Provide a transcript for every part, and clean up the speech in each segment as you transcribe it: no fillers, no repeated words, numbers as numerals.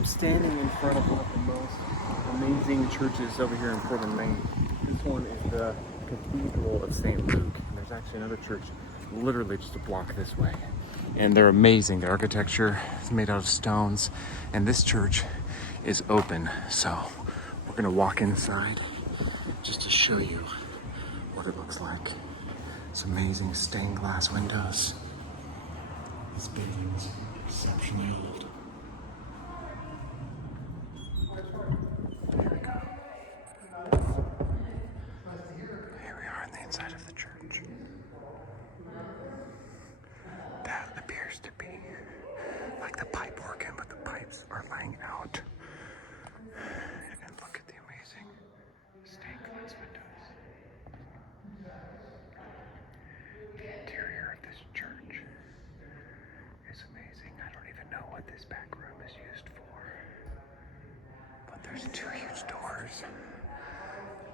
I'm standing in front of one of the most amazing churches over here in Portland, Maine. This one is the Cathedral of St. Luke. And there's actually another church literally just a block this way. And they're amazing. The architecture is made out of stones. And this church is open. So we're gonna walk inside just to show you what it looks like. It's amazing stained glass windows. This building's exceptionally old. Here we go. Here we are on the inside of the church. That appears to be like the pipe organ, but the pipes are lying out. And look at the amazing stained glass windows. The interior of this church is amazing. I don't even know what this back room is used for. But there's two huge doors.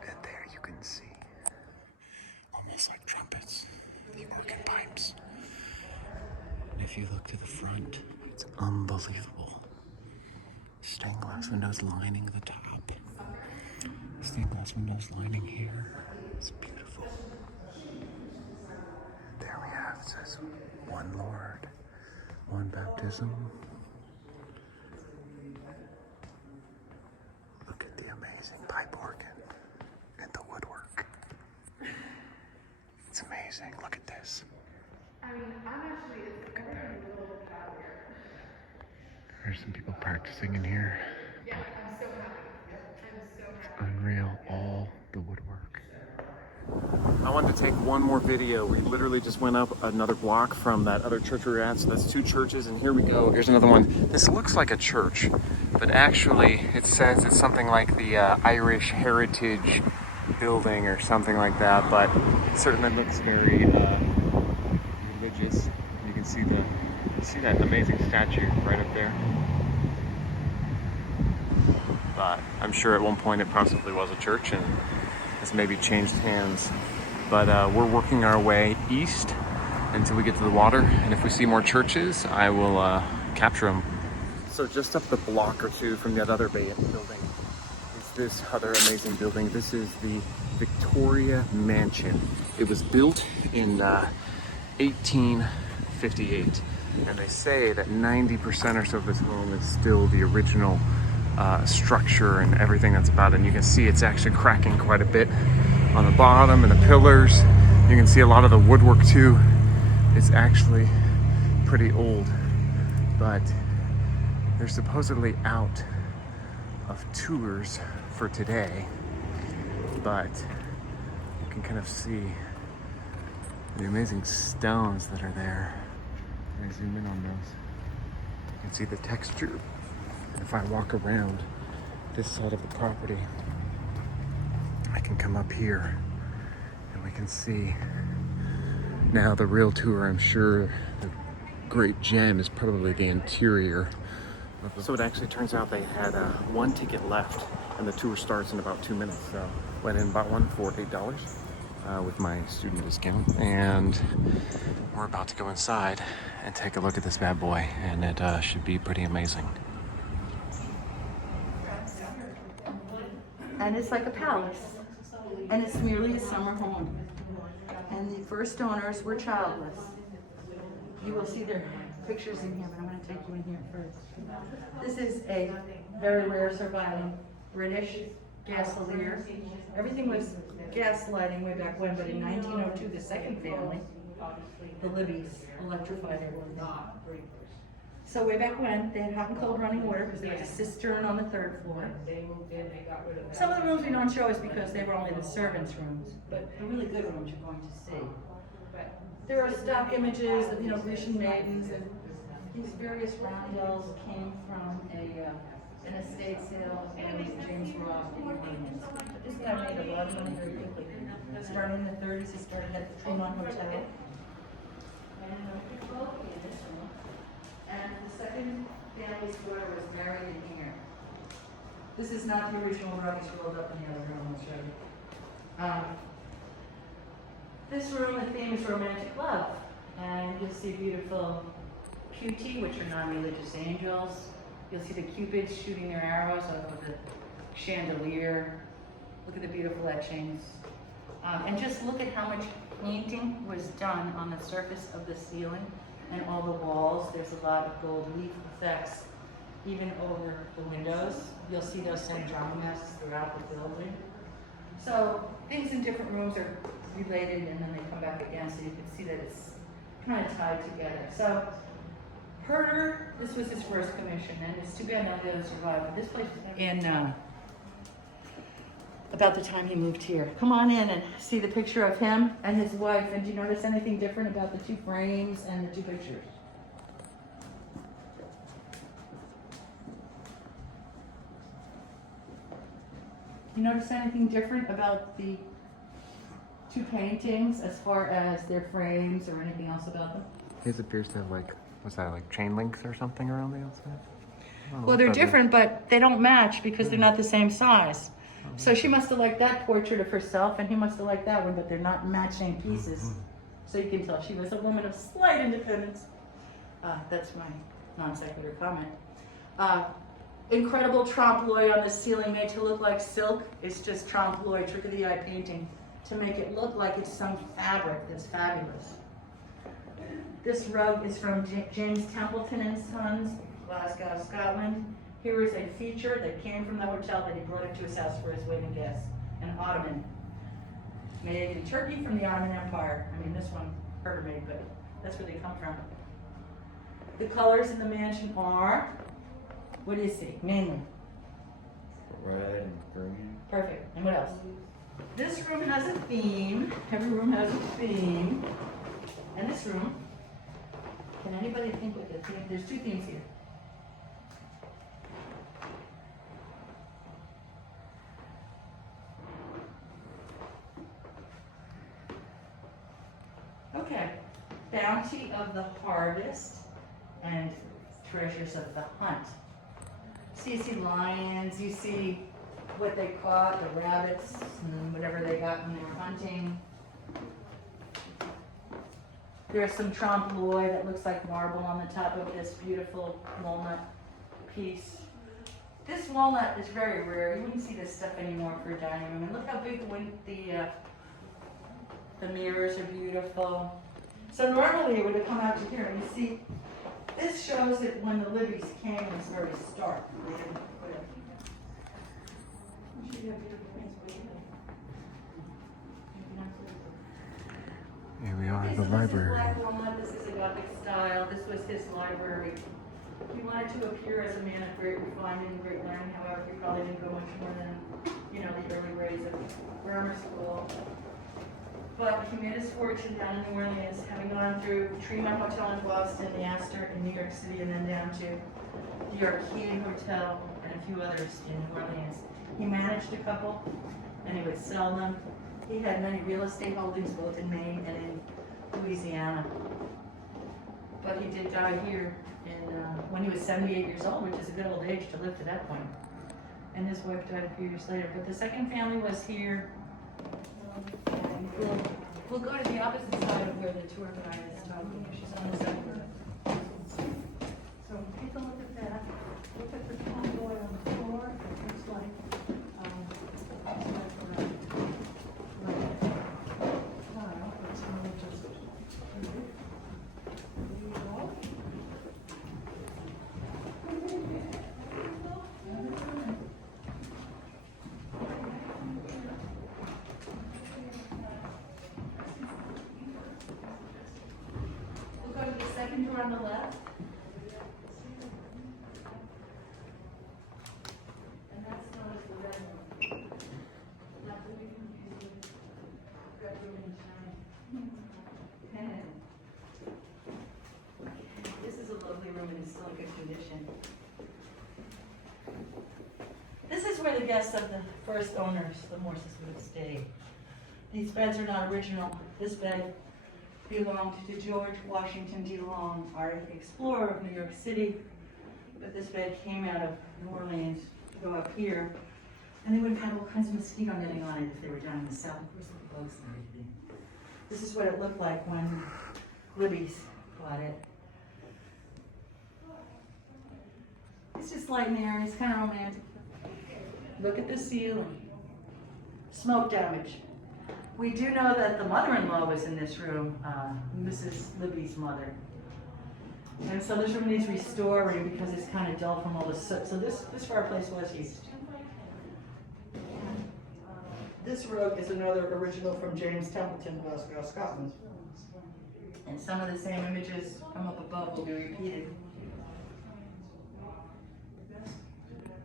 And there you can see, almost like trumpets, the organ pipes. And if you look to the front, it's unbelievable. Stained glass windows lining the top. Stained glass windows lining here. It's beautiful. There we have, it says, one Lord, one baptism. Look at the amazing pipe organ and the woodwork. It's amazing. Look at this. Look at that. There's some people practicing in here. Yeah, I'm so happy. It's unreal, all the woodwork. I wanted to take one more video. We literally just went up another block from that other church we were at. So that's two churches, and here we go. Here's another one. This looks like a church, but actually it says it's something like the Irish Heritage Building or something like that, but it certainly looks very religious. You can see that amazing statue right up there. But I'm sure at one point it possibly was a church and has maybe changed hands. But we're working our way east until we get to the water. And if we see more churches, I will capture them. So just up the block or two from that other building is this other amazing building. This is the Victoria Mansion. It was built in 1858. And they say that 90% or so of this home is still the original structure and everything that's about it. And you can see it's actually cracking quite a bit on the bottom and the pillars. You can see a lot of the woodwork too. It's actually pretty old, but they're supposedly out of tours for today. But you can kind of see the amazing stones that are there. I zoom in on those. You can see the texture. And if I walk around this side of the property, I can come up here and we can see now the real tour. I'm sure the great gem is probably the interior. So it actually turns out they had one ticket left and the tour starts in about 2 minutes. So went in and bought one for $8 with my student discount. And we're about to go inside and take a look at this bad boy, and it should be pretty amazing. And it's like a palace, and it's merely a summer home. And the first owners were childless. You will see their pictures in here, but I'm going to take you in here first. This is a very rare surviving British gasolier. Everything was gas lighting way back when, but in 1902, the second family, the Libbies, electrified everything. So way back when, they had hot and cold running water because there was a cistern on the 3rd floor. Some of the rooms we don't show is because they were only the servants' rooms, but the really good rooms you're going to see. There are stock images of, Grecian maidens, and these various roundels came from an estate sale of James Ross in New Orleans. This guy made a lot of money very quickly. Starting in the 30s, he started at the Tremont Hotel. And the second family's daughter was married in here. This is not the original rubbish rolled up in the other room, I'll show you. This room, the theme is romantic love. And you'll see beautiful QT, which are non-religious angels. You'll see the cupids shooting their arrows out of the chandelier. Look at the beautiful etchings. And just look at how much painting was done on the surface of the ceiling and all the walls. There's a lot of gold leaf effects, even over the windows. You'll see those same drama masks throughout the building. So things in different rooms are related and then they come back again, so you can see that it's kind of tied together. So Herder, this was his first commission, and it's too bad none of the others survived, but this place was in about the time he moved here. Come on in and see the picture of him and his wife, and do you notice anything different about the two frames and the two pictures? You notice anything different about the two paintings as far as their frames or anything else about them? His appears to have like, what's that, like chain links or something around the outside? Well, they're different, but they don't match because they're not the same size. So she must have liked that portrait of herself, and he must have liked that one, but they're not matching pieces. So you can tell she was a woman of slight independence. That's my non sequitur comment. Incredible trompe l'oeil on the ceiling made to look like silk. It's just trompe l'oeil, trick of the eye painting, to make it look like it's some fabric that's fabulous. This rug is from James Templeton and Sons, Glasgow, Scotland. Here is a feature that came from the hotel that he brought into his house for his waiting guests, an ottoman. Made in Turkey from the Ottoman Empire. I mean, this one Herder made, but that's where they come from. The colors in the mansion are, what do you see, mainly? Red and green. Perfect. And what else? This room has a theme. Every room has a theme. And this room, can anybody think what the theme? There's two themes here. Okay. Bounty of the harvest and treasures of the hunt. So you see lions, you see what they caught, the rabbits, and whatever they got when they were hunting. There's some trompe l'oeil that looks like marble on the top of this beautiful walnut piece. This walnut is very rare. You wouldn't see this stuff anymore for a dining room. And look how big the mirrors are beautiful. So normally it would have come out to here. And you see, this shows that when the Libbies came, it was very stark. They didn't put it. Here we are at the This library. is black walnut. This is a Gothic style. This was his library. He wanted to appear as a man of great refinement and great learning. However, he probably didn't go much more than, the early grades of grammar school. But he made his fortune down in New Orleans, having gone through Tremont Hotel in Boston, the Astor in New York City, and then down to the Arcade Hotel and a few others in New Orleans. He managed a couple, and he would sell them. He had many real estate holdings both in Maine and in Louisiana. But he did die here when he was 78 years old, which is a good old age to live to that point. And his wife died a few years later. But the second family was here. And we'll go to the opposite side of where the tour guide is talking. She's on the side. So take a look at that. Look at the trompe l'oeil on the floor. It looks like on the left. And that's known as the red room. Not the red room in China. This is a lovely room and it's still in good condition. This is where the guests of the first owners, the Morses, would have stayed. These beds are not original. This bed belonged to George Washington DeLong, our explorer of New York City. But this bed came out of New Orleans to go up here. And they would have had all kinds of mosquito netting on it if they were down in the south. Of course, the bugs and everything. This is what it looked like when Libby's bought it. It's just light in there and it's kind of romantic. Look at the ceiling. Smoke damage. We do know that the mother-in-law was in this room, Mrs. Libby's mother. And so this room needs restoring because it's kind of dull from all the soot. So this fireplace was used. This rug is another original from James Templeton, Glasgow, Scotland. And some of the same images from up above will be repeated.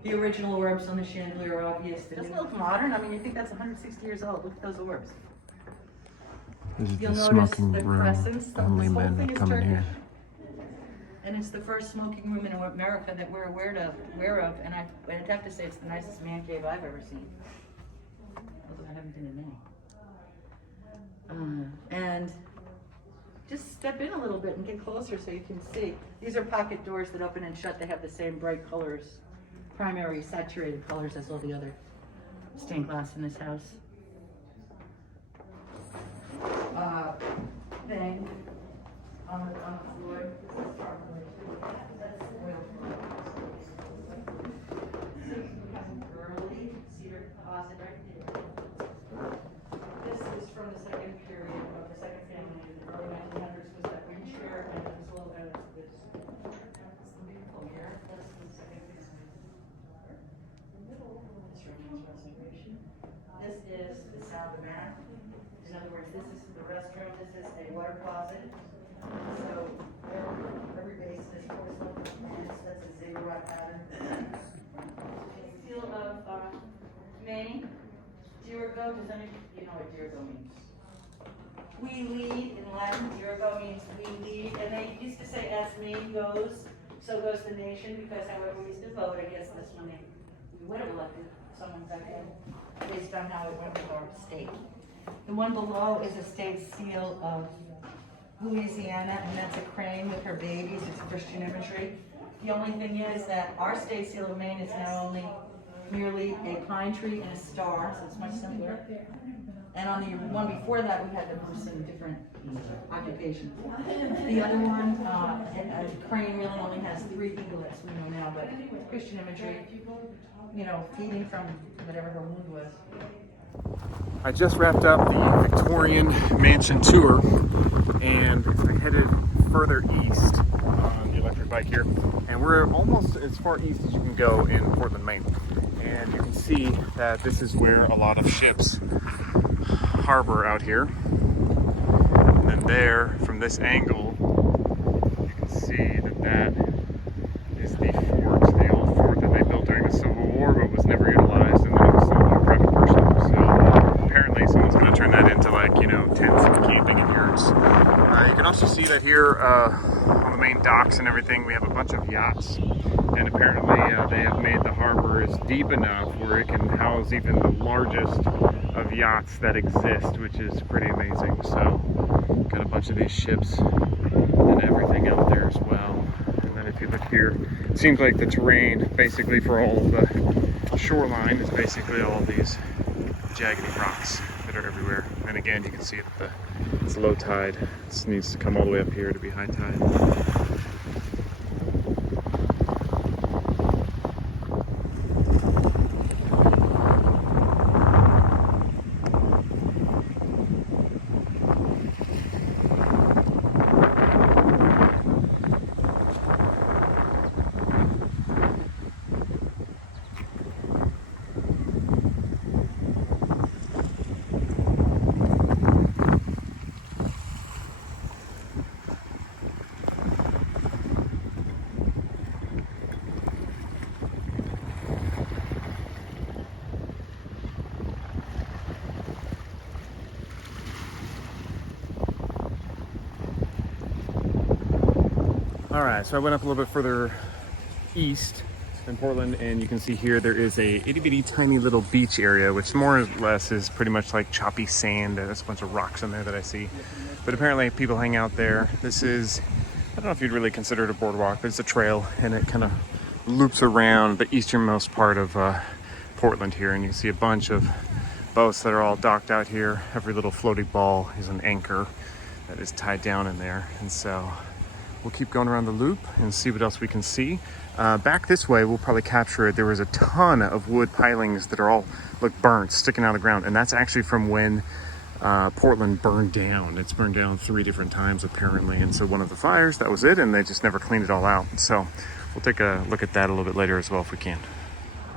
The original orbs on the chandelier are obvious. It doesn't look modern. I mean, you think that's 160 years old. Look at those orbs. This is You'll the notice smoking the room. crescents. Only This whole men thing that is come in here. Turkish. And it's the first smoking room in America that we're aware of. And I'd have to say it's the nicest man cave I've ever seen. Although I haven't been in many. And just step in a little bit and get closer so you can see. These are pocket doors that open and shut. They have the same bright colors, primary saturated colors as all the other stained glass in this house. Thing on the floor. Early cedar closet right there. This is from the second period of the second family in the early 1900s. Was that green chair and it was a little bit of this. That's the big full here. That's the second family. This remains restoration. This is the sound bath. In other words, this is the restroom. This is a water closet. So every basin is porcelain, and that's a ziggurat pattern. Seal of Maine. Dirigo, does any you know what dirigo means? We lead in Latin. Dirigo means we lead, and they used to say as Maine goes, so goes the nation, because however we used to vote, I guess that's when we would have elected someone back then, based on how it went with our state. The one below is a state seal of Louisiana, and that's a crane with her babies. It's Christian imagery. The only thing is that our state seal of Maine is now only merely a pine tree and a star, so it's much simpler. And on the one before that, we had the person different occupations. The other one, a crane really only has 3 eaglets, we know now, but Christian imagery, you know, feeding from whatever her wound was. I just wrapped up the Victorian mansion tour, and I headed further east on the electric bike here, and we're almost as far east as you can go in Portland, Maine. And you can see that this is where a lot of ships harbor out here. And then there, from this angle, you can see that is the fort, the old fort that they built during the Civil War, but was never utilized, and then it was sold to a private person. So apparently someone's going to turn that into, like, you know, tents and camping and yurts. You can also see that here on the main docks and everything, we have a bunch of yachts. And apparently they have made the harbor as deep enough where it can house even the largest of yachts that exist, which is pretty amazing. So got a bunch of these ships and everything out there as well. And then if you look here, it seems like the terrain basically for all of the shoreline is basically all of these jaggedy rocks that are everywhere. And again, you can see it's low tide. This needs to come all the way up here to be high tide. All right, so I went up a little bit further east in Portland, and you can see here there is a itty bitty tiny little beach area, which more or less is pretty much like choppy sand. There's a bunch of rocks in there that I see, but apparently people hang out there. This is, I don't know if you'd really consider it a boardwalk, but it's a trail, and it kind of loops around the easternmost part of Portland here, and you can see a bunch of boats that are all docked out here. Every little floating ball is an anchor that is tied down in there, and so we'll keep going around the loop and see what else we can see. Back this way, we'll probably capture it. There was a ton of wood pilings that are all look burnt, sticking out of the ground, and that's actually from when Portland burned down. It's burned down 3 different times apparently, and so one of the fires, that was it, and they just never cleaned it all out. So we'll take a look at that a little bit later as well if we can.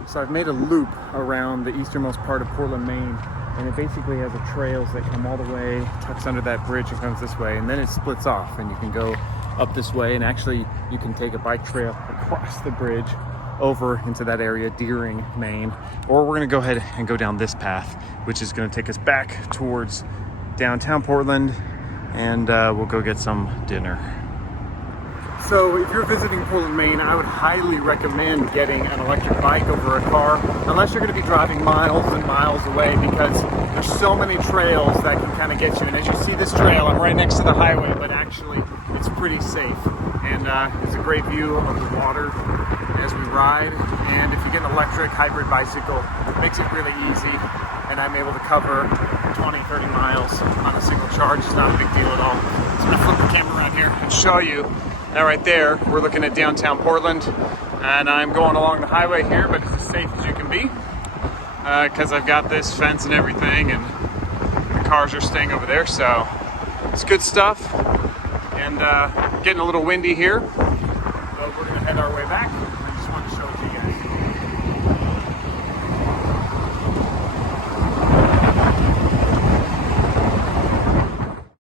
So I've made a loop around the easternmost part of Portland, Maine, and it basically has a trails that come all the way, tucks under that bridge and comes this way, and then it splits off, and you can go up this way, and actually you can take a bike trail across the bridge over into that area, Deering, Maine, or we're gonna go ahead and go down this path, which is gonna take us back towards downtown Portland, and we'll go get some dinner. So if you're visiting Portland, Maine, I would highly recommend getting an electric bike over a car, unless you're going to be driving miles and miles away, because there's so many trails that can kind of get you. And as you see this trail, I'm right next to the highway, but actually it's pretty safe. And it's a great view of the water as we ride. And if you get an electric hybrid bicycle, it makes it really easy. And I'm able to cover 20, 30 miles on a single charge. It's not a big deal at all. So I'm going to flip the camera around here and show you. Now right there, we're looking at downtown Portland, and I'm going along the highway here, but it's as safe as you can be because I've got this fence and everything, and the cars are staying over there, so it's good stuff. And getting a little windy here, so we're gonna head our way back. I just wanted to show it to you guys.